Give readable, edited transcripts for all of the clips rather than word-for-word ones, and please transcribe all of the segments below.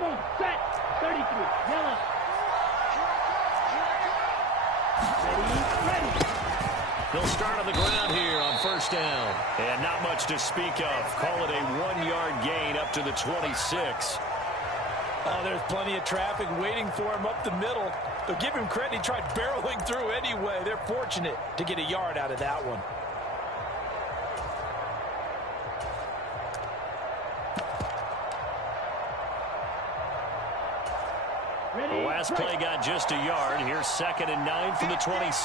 Come on, set. 33. Yellow. Ready. They'll start on the ground here on first down. And not much to speak of. Call it a 1-yard gain up to the 26. Oh, there's plenty of traffic waiting for him up the middle. But give him credit, he tried barreling through anyway. They're fortunate to get a yard out of that one. The last play got just a yard. Here's 2nd and 9 from the 26.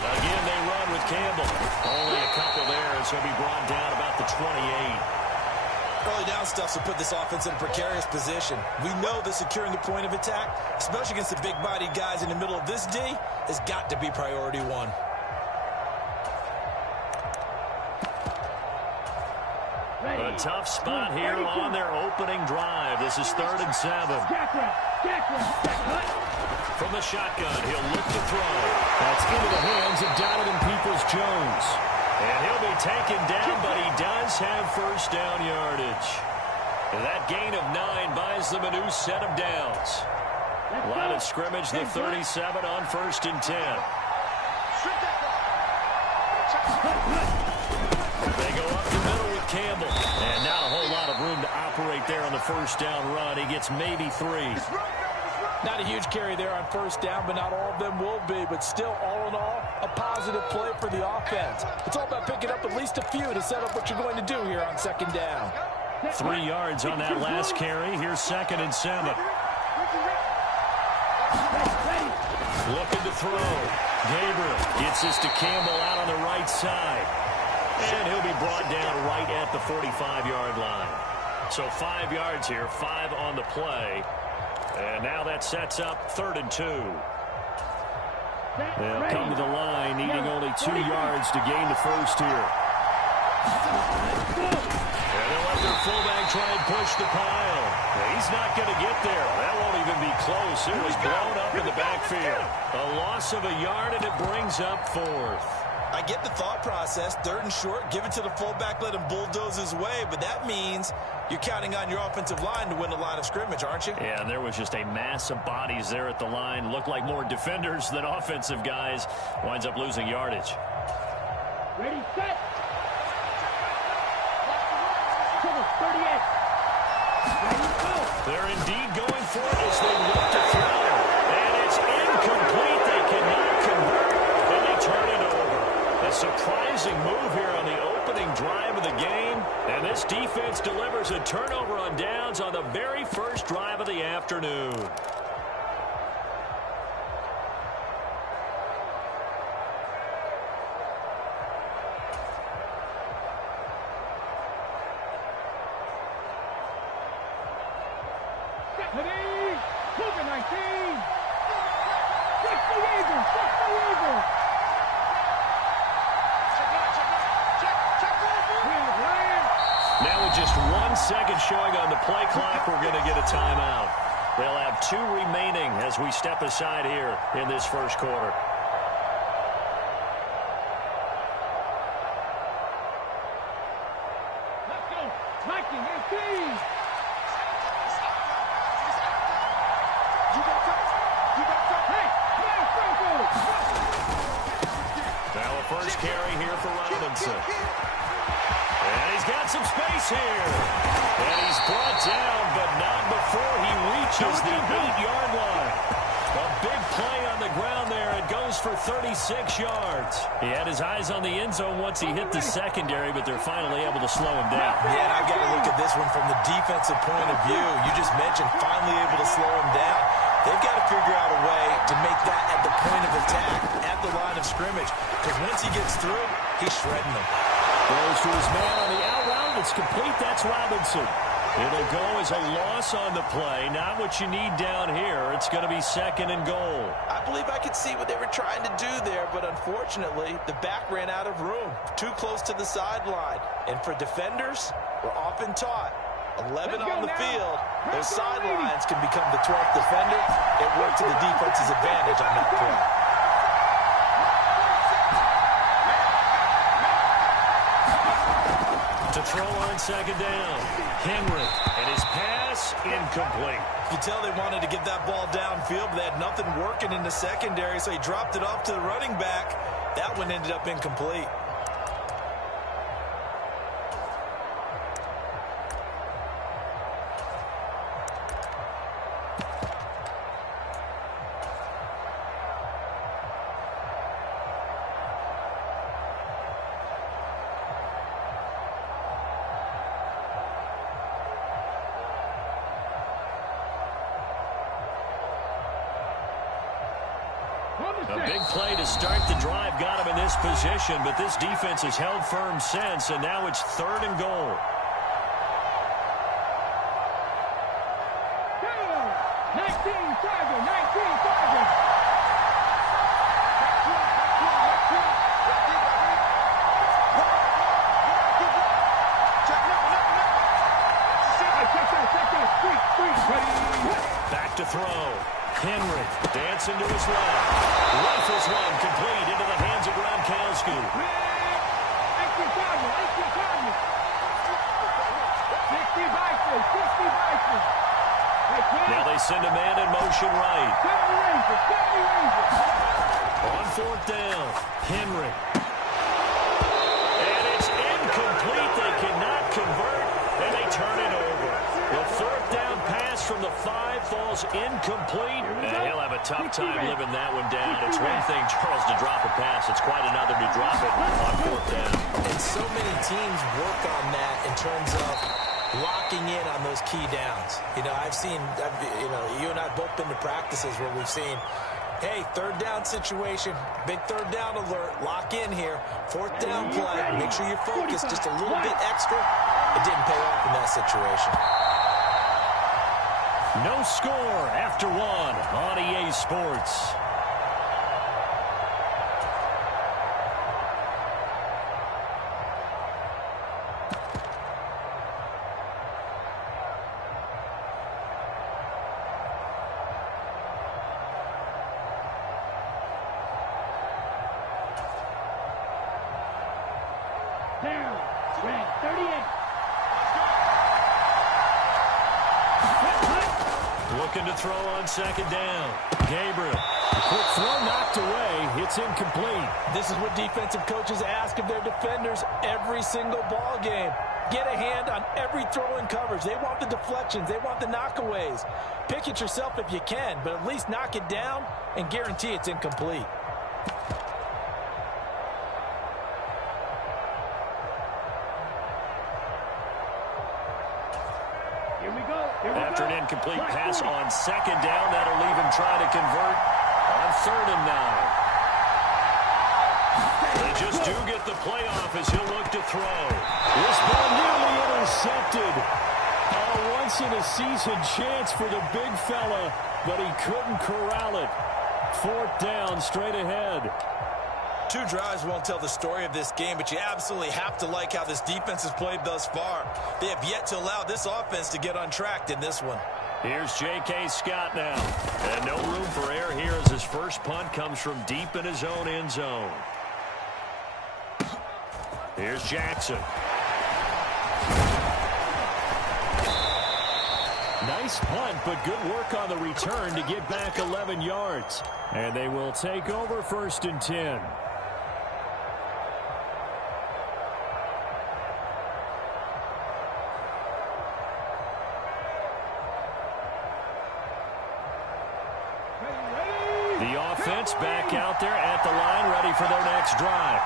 Again, they run with Campbell. Only a couple there, and so he'll be brought down about the 28. Early down stuff will put this offense in a precarious position. We know that securing the point of attack, especially against the big-bodied guys in the middle of this D, has got to be priority one. A tough spot here on their opening drive. This is 3rd and 7. From the shotgun, he'll look to throw. That's into the hands of Donovan Peoples-Jones. And he'll be taken down, but he does have first down yardage. And that gain of 9 buys them a new set of downs. Line of scrimmage, the 37 on 1st and 10. They go up the middle with Campbell. And not a whole lot of room to operate there on the first down run. He gets maybe 3. Not a huge carry there on first down, but not all of them will be. But still, all in all, a positive play for the offense. It's all about picking up at least a few to set up what you're going to do here on 2nd down. 3 yards on that last carry. Here's 2nd and 7. Looking to throw. Gabriel gets this to Campbell out on the right side. And he'll be brought down right at the 45-yard line. So 5 yards here, 5 on the play. And now that sets up 3rd and 2. They'll come to the line, needing only 2 yards to gain the first here. And they'll let their fullback try and push the pile. He's not going to get there. That won't even be close. It was blown up in the backfield. A loss of a yard, and it brings up 4th. I get the thought process. 3rd and short, give it to the fullback, let him bulldoze his way. But that means you're counting on your offensive line to win the line of scrimmage, aren't you? Yeah, and there was just a mass of bodies there at the line. Looked like more defenders than offensive guys. Winds up losing yardage. Ready, set. 38. They're indeed going for it as they look to throw. And it's incomplete. They cannot convert, and they turn it over. A surprising move here on the opening drive of the game. And this defense delivers a turnover on downs on the very first drive of the afternoon. Now with just 1 second showing on the play clock, we're going to get a timeout. They'll have 2 remaining as we step aside here in this first quarter. Let's go. Mikey, hey, Now a first carry here for Robinson. And he's got some space here. And he's brought down, but not before he reaches the 8-yard line. A big play on the ground there. It goes for 36 yards. He had his eyes on the end zone once he hit the secondary, but they're finally able to slow him down. Yeah, and I've got to look at this one from the defensive point of view. You just mentioned finally able to slow him down. They've got to figure out a way to make that at the point of attack, at the line of scrimmage. Because once he gets through, he's shredding them. Goes to his man on the out route. It's complete. That's Robinson. It'll go as a loss on the play. Not what you need down here. It's going to be 2nd and goal. I believe I could see what they were trying to do there, but unfortunately, the back ran out of room. Too close to the sideline. And for defenders, we're often taught, 11 on the field, those sidelines can become the 12th defender. It worked to the defense's advantage on that play. To To throw on second down. Henry, and his pass incomplete. You can tell they wanted to get that ball downfield, but they had nothing working in the secondary, so he dropped it off to the running back. That one ended up incomplete. A big play to start the drive got him in this position, but this defense has held firm since, and now it's 3rd and goal. 19 Tiger, 19 Tiger. Back to throw. Henry dancing to his left. Rifles one complete into the hands of Gronkowski. Now they send a man in motion right. On 4th down, Henry. And it's incomplete. They cannot convert, and they turn it over. The 4th down pass from the 5 falls incomplete. And he'll have a tough time living that one down. It's one thing, Charles, to drop a pass. It's quite another to drop it on 4th down. And so many teams work on that in terms of locking in on those key downs. You know, you and I have both been to practices where we've seen, hey, 3rd down situation, big 3rd down alert, lock in here. 4th down play, make sure you're focused just a little bit extra. It didn't pay off in that situation. No score after 1 on EA Sports. Down, red, 38. Looking to throw on 2nd down. Gabriel. Quick throw knocked away. It's incomplete. This is what defensive coaches ask of their defenders every single ball game. Get a hand on every throw in coverage. They want the deflections. They want the knockaways. Pick it yourself if you can, but at least knock it down and guarantee it's incomplete. After an incomplete pass on 2nd down, that'll leave him trying to convert on 3rd and 9. They just do get the playoff as he'll look to throw. This ball nearly intercepted. A once-in-a-season chance for the big fella, but he couldn't corral it. 4th down, straight ahead. 2 drives won't tell the story of this game, but you absolutely have to like how this defense has played thus far. They have yet to allow this offense to get untracked in this one. Here's J.K. Scott now. And no room for error here as his first punt comes from deep in his own end zone. Here's Jackson. Nice punt, but good work on the return to get back 11 yards. And they will take over 1st and 10. The offense back out there at the line, ready for their next drive.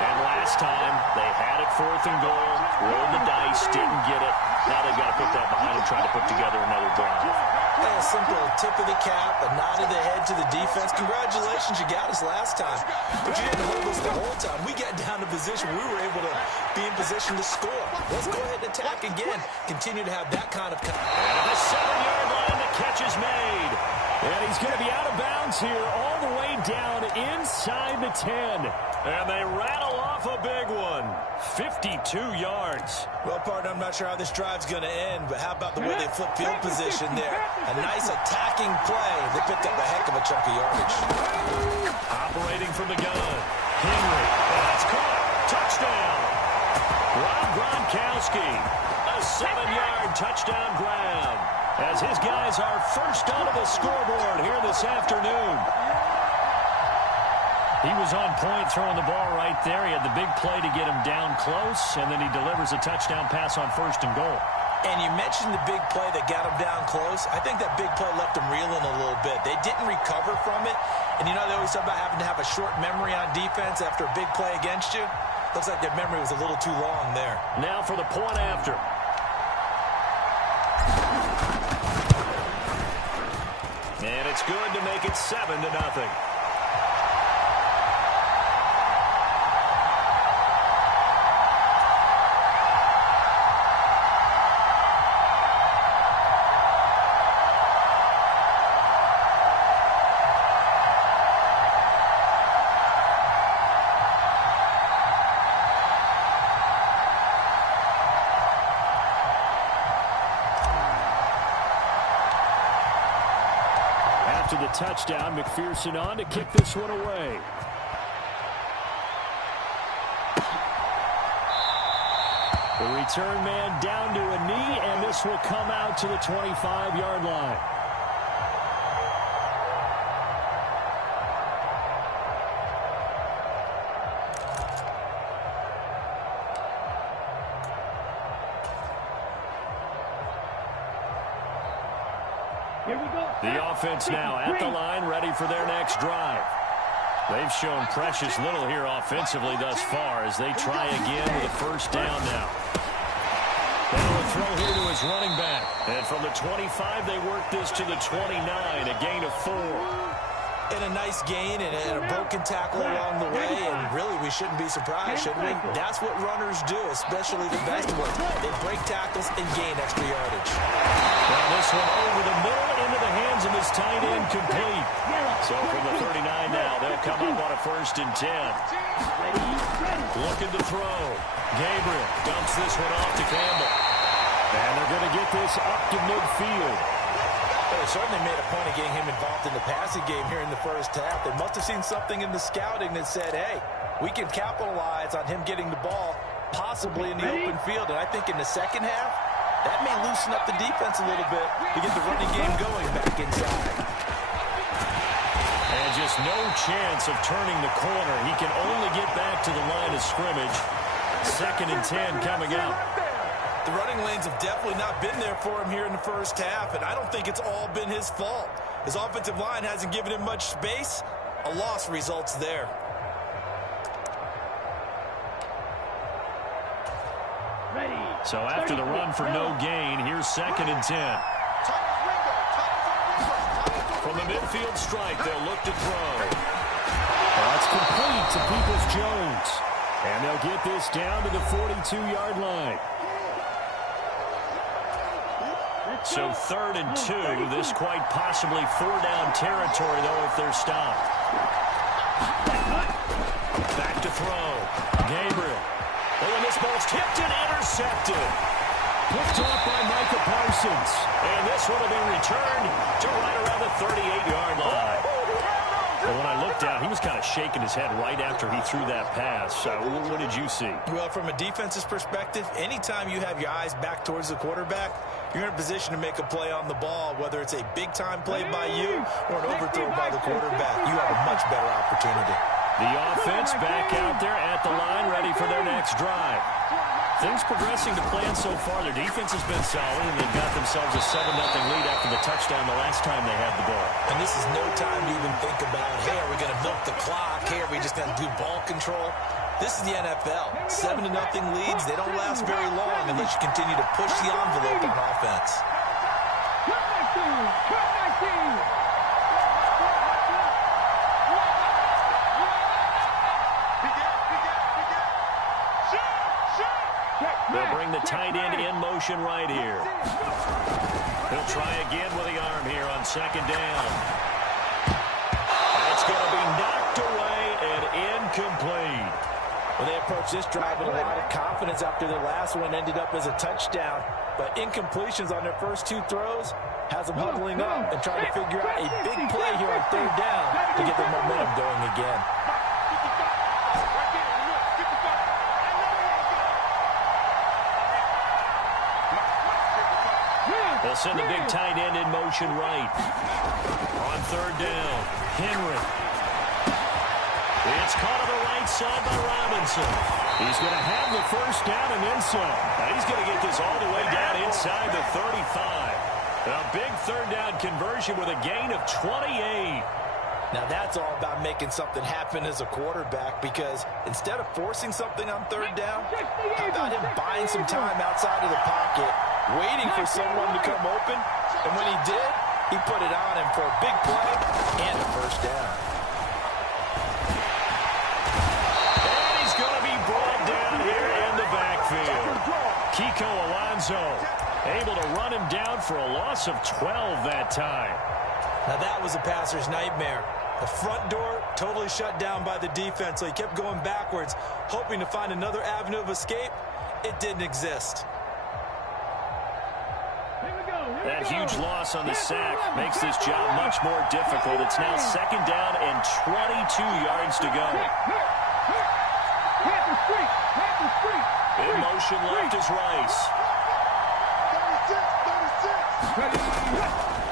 And last time, they had it 4th and goal, rolled the dice, didn't get it. Now they've got to put that behind and try to put together another drive. Hey, a simple tip of the cap, a nod of the head to the defense. Congratulations, you got us last time. But you didn't hold us the whole time. We got down to position. We were able to be in position to score. Let's go ahead and attack again. Continue to have that kind of... And at the 7-yard line, the catch is made. And he's going to be out of bounds here all the way down inside the 10. And they rattle off a big one. 52 yards. Well, partner, I'm not sure how this drive's going to end, but how about the way they flip field position there? A nice attacking play. They picked up a heck of a chunk of yardage. Operating from the gun. Henry. That's caught. Touchdown. Rob Gronkowski, a 7-yard touchdown grab, as his guys are first onto the scoreboard here this afternoon. He was on point throwing the ball right there. He had the big play to get him down close, and then he delivers a touchdown pass on 1st and goal. And you mentioned the big play that got him down close. I think that big play left him reeling a little bit. They didn't recover from it. And you know they always talk about having to have a short memory on defense after a big play against you. Looks like their memory was a little too long there. Now for the point after. And it's good to make it 7-0. To the touchdown, McPherson on to kick this one away. The return man down to a knee, and this will come out to the 25-yard line. Here we go. The offense now at the line, ready for their next drive. They've shown precious little here offensively thus far as they try again with a first down now. Now a throw here to his running back. And from the 25, they work this to the 29, a gain of 4. And a nice gain and a broken tackle along the way, and really we shouldn't be surprised, should we? That's what runners do, especially the best ones. They break tackles and gain extra yardage. Now this one over the middle into the hands of his tight end, complete. So from the 39 now, they'll come up on a 1st and 10. Looking to throw. Gabriel dumps this one off to Campbell. And they're going to get this up to midfield. They certainly made a point of getting him involved in the passing game here in the first half. They must have seen something in the scouting that said, hey, we can capitalize on him getting the ball possibly in the open field. And I think in the second half, that may loosen up the defense a little bit to get the running game going back inside. And just no chance of turning the corner. He can only get back to the line of scrimmage. 2nd and 10 coming up. The running lanes have definitely not been there for him here in the first half, and I don't think it's all been his fault. His offensive line hasn't given him much space. A loss results there. So after the run for no gain, here's 2nd and 10. From the midfield stripe, they'll look to throw. That's complete to Peoples-Jones. And they'll get this down to the 42-yard line. So 3rd and 2. This quite possibly 4-down territory, though, if they're stopped. Back to throw. Gabriel. Oh, and this ball's tipped and intercepted. Picked off by Micah Parsons. And this would have been returned to right around the 38-yard line. Well, when I looked down, he was kind of shaking his head right after he threw that pass. What did you see? Well, from a defense's perspective, anytime you have your eyes back towards the quarterback, you're in a position to make a play on the ball, whether it's a big-time play by you or an overthrow by the quarterback. You have a much better opportunity. The offense back out there at the line, ready for their next drive. Things progressing to plan so far. Their defense has been solid, and they've got themselves a 7-0 lead after the touchdown the last time they had the ball. And this is no time to even think about, hey, are we going to milk the clock? Hey, are we just going to do ball control? This is the NFL. 7-0 leads, they don't last very long unless you continue to push the envelope on offense. They'll bring the tight end in motion right here. He'll try again with the arm here on 2nd down. That's going to be knocked away and incomplete. Well, they approached this drive with a lot of confidence after their last one ended up as a touchdown. But incompletions on their first 2 throws has them huddling up and trying to figure out a big play here on 3rd down to get their momentum going again. They'll send the big tight end in motion right. On third down, Henry. It's caught on the right side by Robinson. He's going to have the first down and then some. And he's going to get this all the way down inside the 35. A big third down conversion with a gain of 28. Now that's all about making something happen as a quarterback, because instead of forcing something on third down, how about him buying some time outside of the pocket, waiting for someone to come open, and when he did, he put it on him for a big play and a first down. And he's going to be brought down here in the backfield. Kiko Alonso able to run him down for a loss of 12 that time. Now that was a passer's nightmare. The front door totally shut down by the defense, so he kept going backwards, hoping to find another avenue of escape. It didn't exist. That huge loss on the sack makes this job much more difficult. It's now second down and 22 yards to go. In motion left is Rice.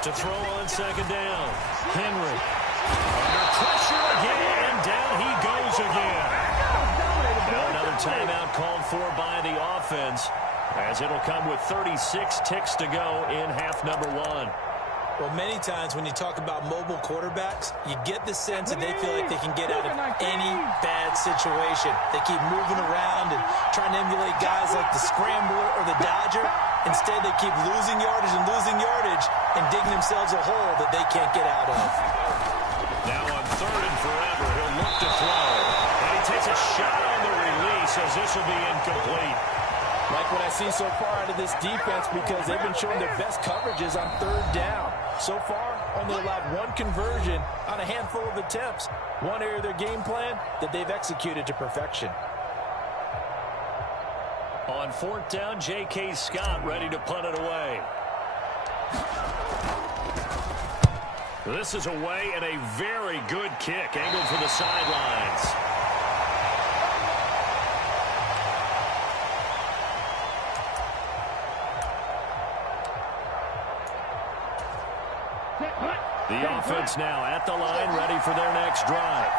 To throw on second down. Henry. Under pressure again, and down he goes again. Now another timeout called for by the offense, as it'll come with 36 ticks to go in half number one. Well, many times when you talk about mobile quarterbacks, you get the sense that they feel like they can get out of any bad situation. They keep moving around and trying to emulate guys like the Scrambler or the Dodger. Instead, they keep losing yardage and digging themselves a hole that they can't get out of. Now on third and forever, he'll look to throw. And he takes a shot on the release, as this will be incomplete. Like what I see so far out of this defense, because they've been showing their best coverages on third down. So far, only allowed one conversion on a handful of attempts. One area of their game plan that they've executed to perfection. On fourth down, J.K. Scott ready to punt it away. This is away, and a very good kick angled for the sidelines. The offense now at the line, ready for their next drive.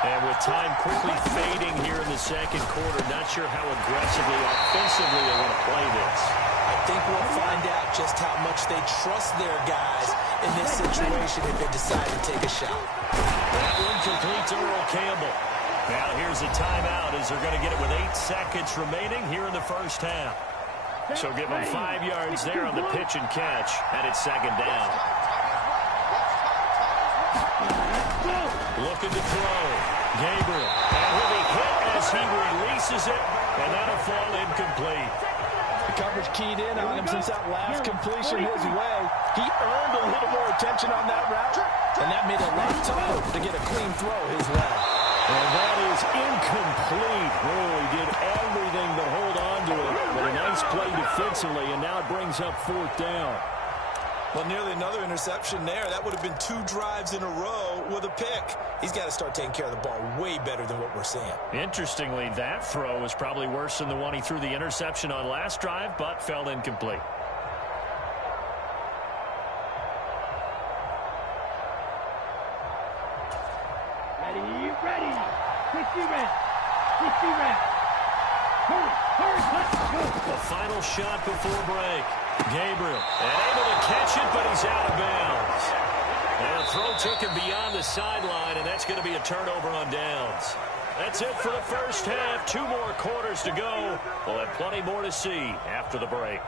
And with time quickly fading here in the second quarter, not sure how aggressively, offensively they want to play this. I think we'll find out just how much they trust their guys in this situation if they decide to take a shot. That one complete to Earl Campbell. Now here's a timeout as they're going to get it with 8 seconds remaining here in the first half. So give them 5 yards there on the pitch and catch, and it's second down. Looking to throw. Gabriel. And he'll be hit as he releases it, and that'll fall incomplete. The coverage keyed in on him since that last completion his way. He earned a little more attention on that route, and that made it a lot tougher to get a clean throw his way. And that is incomplete. Really did everything but hold on to it. But a nice play defensively, and now it brings up fourth down. Well, nearly another interception there. That would have been 2 drives in a row with a pick. He's got to start taking care of the ball way better than what we're seeing. Interestingly, that throw was probably worse than the one he threw the interception on last drive, but fell incomplete. Ready. 60 reps. 60 reps. Hurry, go. The final shot before break. Gabriel, and able to catch it, but he's out of bounds. And the throw took him beyond the sideline, and that's going to be a turnover on downs. That's it for the first half. 2 more quarters to go. We'll have plenty more to see after the break.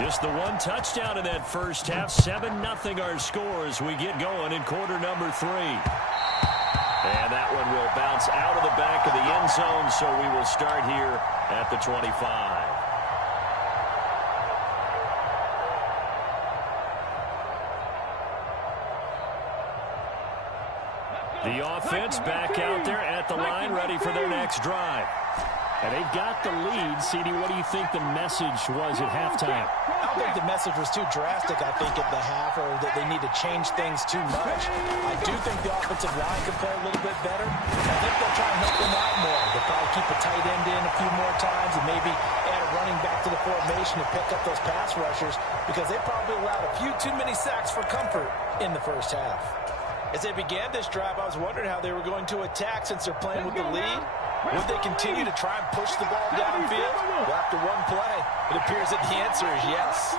Just the one touchdown in that first half. 7-0 our score as we get going in quarter number 3. And that one will bounce out of the back of the end zone, so we will start here at the 25. The offense back out there at the line, ready for their next drive. And they've got the lead. CD, what do you think the message was at halftime? I don't think the message was too drastic, I think, at the half, or that they need to change things too much. I do think the offensive line could play a little bit better. I think they'll try and help them out more. They'll probably keep a tight end in a few more times and maybe add a running back to the formation to pick up those pass rushers, because they probably allowed a few too many sacks for comfort in the first half. As they began this drive, I was wondering how they were going to attack since they're playing with the lead. Would they continue to try and push the ball downfield? Well, after one play, it appears that the answer is yes.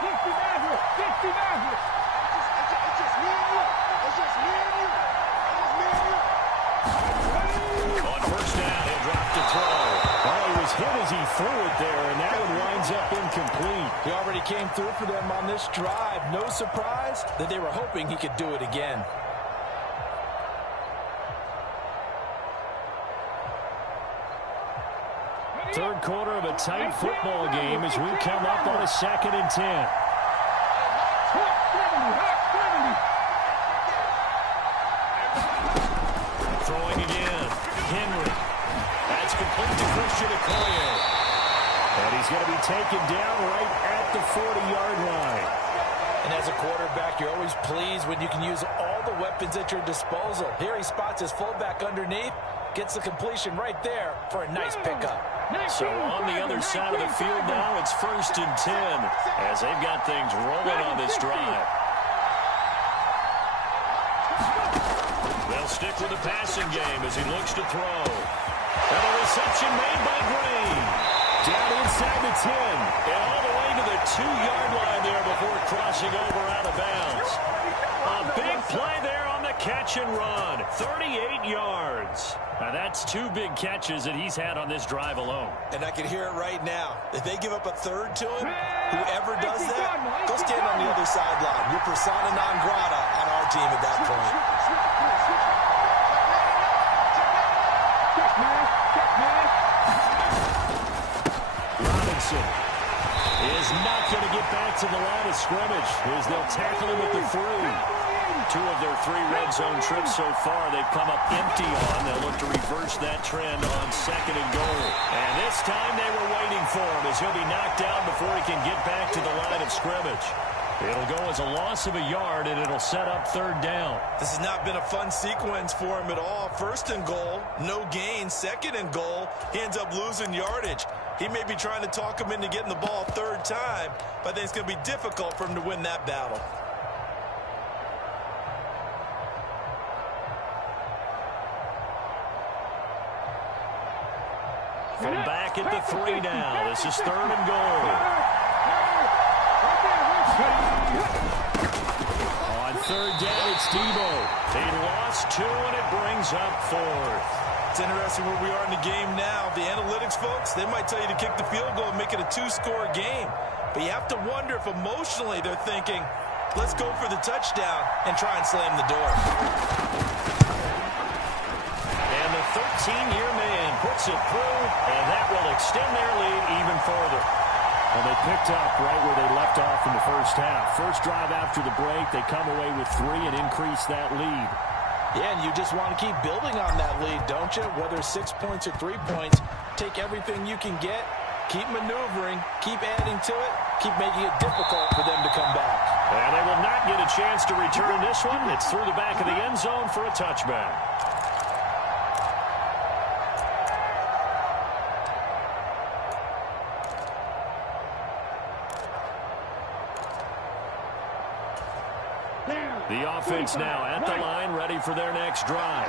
On first down, he'll drop to throw. Well, he was hit as he threw it there, and that one winds up incomplete. He already came through for them on this drive. No surprise that they were hoping he could do it again. Third quarter of a tight football game as we come up on a 2nd and 10. Throwing again. Henry. That's complete to Christian Okoye. And he's going to be taken down right at the 40-yard line. And as a quarterback, you're always pleased when you can use all the weapons at your disposal. Here he spots his fullback underneath, gets the completion right there for a nice pickup. So on the other side of the field now, it's 1st and 10 as they've got things rolling on this drive. They'll stick with the passing game as he looks to throw. And a reception made by Green. Down inside the 10 and all the way to the 2-yard line there before crossing over out of bounds. A big play there on the catch and run. 38 yards. Now that's 2 big catches that he's had on this drive alone. And I can hear it right now. If they give up a third to him, whoever does that, go stand on the other sideline. You're persona non grata on our team at that point. Robinson is not going to get back to the line of scrimmage as they'll tackle him at the 3. 2 of their 3 red zone trips so far, they've come up empty on. They'll look to reverse that trend on 2nd and goal. And this time they were waiting for him as he'll be knocked down before he can get back to the line of scrimmage. It'll go as a loss of a yard, and it'll set up 3rd down. This has not been a fun sequence for him at all. 1st and goal, no gain. 2nd and goal, he ends up losing yardage. He may be trying to talk him into getting the ball 3rd time, but I think it's going to be difficult for him to win that battle. From back at the 3 now, this is 3rd and goal. On 3rd down, it's Debo. They lost 2, and it brings up 4th. It's interesting where we are in the game now. The analytics folks, they might tell you to kick the field goal and make it a 2-score game. But you have to wonder if emotionally they're thinking, let's go for the touchdown and try and slam the door. And the 13-year man puts it through, and that will extend their lead even further. Well, they picked up right where they left off in the first half. First drive after the break, they come away with 3 and increase that lead. Yeah, and you just want to keep building on that lead, don't you? Whether 6 points or 3 points, take everything you can get, keep maneuvering, keep adding to it, keep making it difficult for them to come back. And they will not get a chance to return this one. It's through the back of the end zone for a touchback. The offense now at the line, ready for their next drive.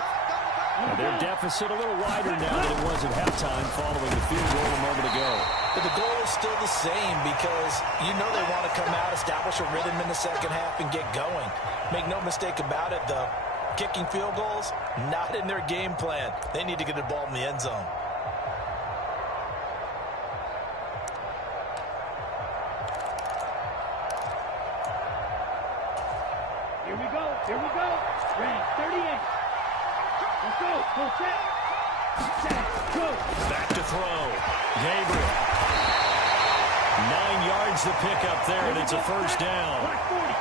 And their deficit a little wider now than it was at halftime following the field goal a moment ago. But the goal is still the same because you know they want to come out, establish a rhythm in the second half, and get going. Make no mistake about it, though. Kicking field goals, not in their game plan. They need to get the ball in the end zone. Here we go. Red 38. Let's go. Go set. Set. Go. Back to throw. Gabriel. 9 yards to pick up there, and it's a first down. Block 40.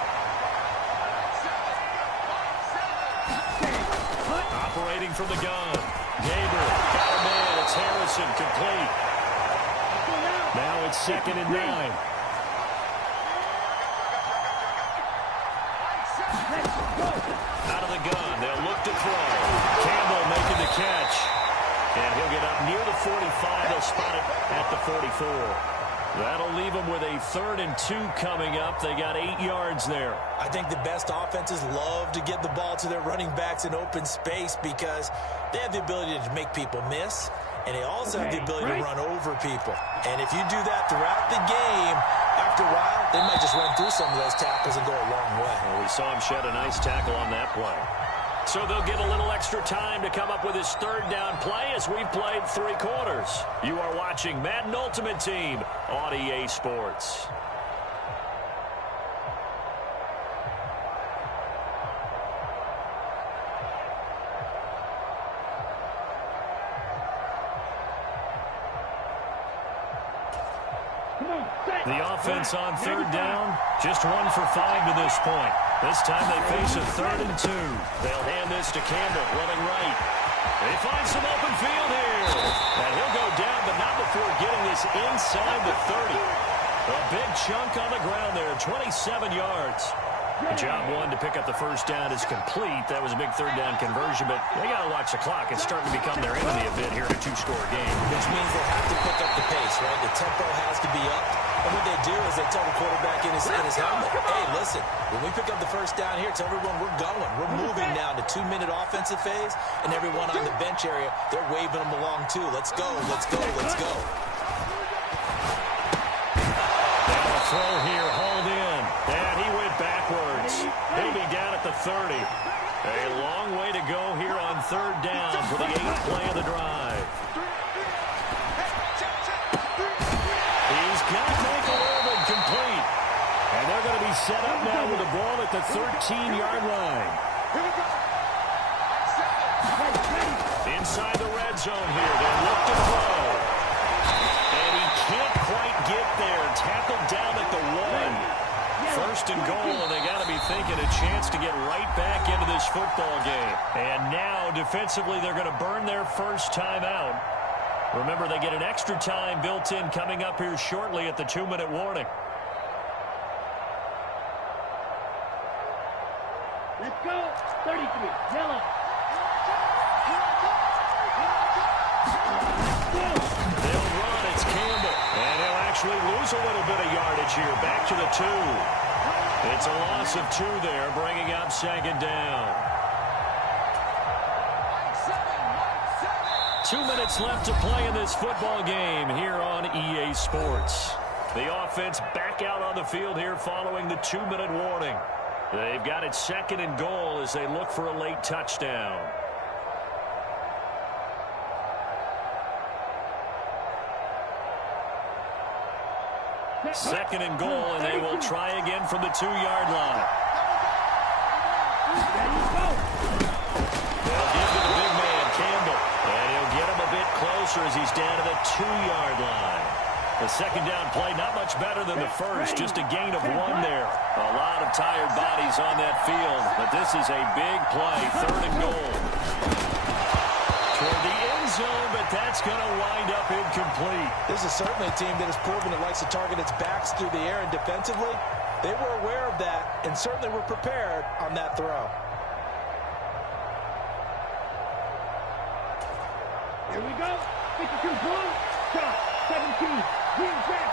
Operating from the gun. Gabriel got a man. It's Harrison, complete. Now it's 2nd and 9. Out of the gun. They'll look to throw. Campbell making the catch. And he'll get up near the 45. They'll spot it at the 44. That'll leave them with a 3rd and 2 coming up. They got 8 yards there. I think the best offenses love to get the ball to their running backs in open space because they have the ability to make people miss, and they also have the ability to run over people. And if you do that throughout the game, after a while, they might just run through some of those tackles and go a long way. Well, we saw him shed a nice tackle on that play. So they'll get a little extra time to come up with his 3rd down play as we've played 3 quarters. You are watching Madden Ultimate Team on EA Sports. The offense on 3rd down, just 1 for 5 to this point. This time they face a 3rd and 2. They'll hand this to Campbell, running right. They find some open field here. And he'll go down, but not before getting this inside the 30. A big chunk on the ground there, 27 yards. Job 1 to pick up the first down is complete. That was a big 3rd down conversion, but they got to watch the clock. It's starting to become their enemy a bit here in a 2-score game. Which means they have to pick up the pace, right? The tempo has to be up. And what they do is they tell the quarterback in his helmet, hey, listen, when we pick up the first down here, tell everyone we're going. We're moving now to 2-minute offensive phase, and everyone on the bench area, they're waving them along too. Let's go, let's go, let's go. Now a throw here, hauled in. And he went backwards. He'll be down at the 30. A long way to go here on 3rd down for the 8th play of the drive. He's got Michael Irvin complete. And they're going to be set up now with the ball at the 13-yard line. Inside the red zone here. They look to throw. And he can't quite get there. Tackled down at the 1. 1st and goal, and they got to be thinking a chance to get right back into this football game. And now, defensively, they're going to burn their first time out. Remember, they get an extra time built in coming up here shortly at the 2-minute warning. Let's go. 33. Yellow. They'll run. It's Campbell. And he'll actually lose a little bit of yardage here. Back to the 2. It's a loss of 2 there, bringing up 2nd down. 2 minutes left to play in this football game here on EA Sports. The offense back out on the field here following the 2-minute warning. They've got it 2nd and goal as they look for a late touchdown. Second and goal, and they will try again from the 2-yard line. They'll give to the big man, Campbell, and he'll get him a bit closer as he's down to the 2-yard line. The 2nd down play, not much better than the first, just a gain of 1 there. A lot of tired bodies on that field, but this is a big play, 3rd and goal. Toward the end zone, but that's going to wind up incomplete. This is certainly a team that has proven it likes to target its backs through the air, and defensively, they were aware of that and certainly were prepared on that throw. Here we go. 52 blue. Shot. 17. Green back.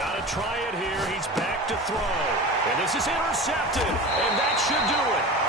Got to try it here. He's back to throw. And this is intercepted. And that should do it.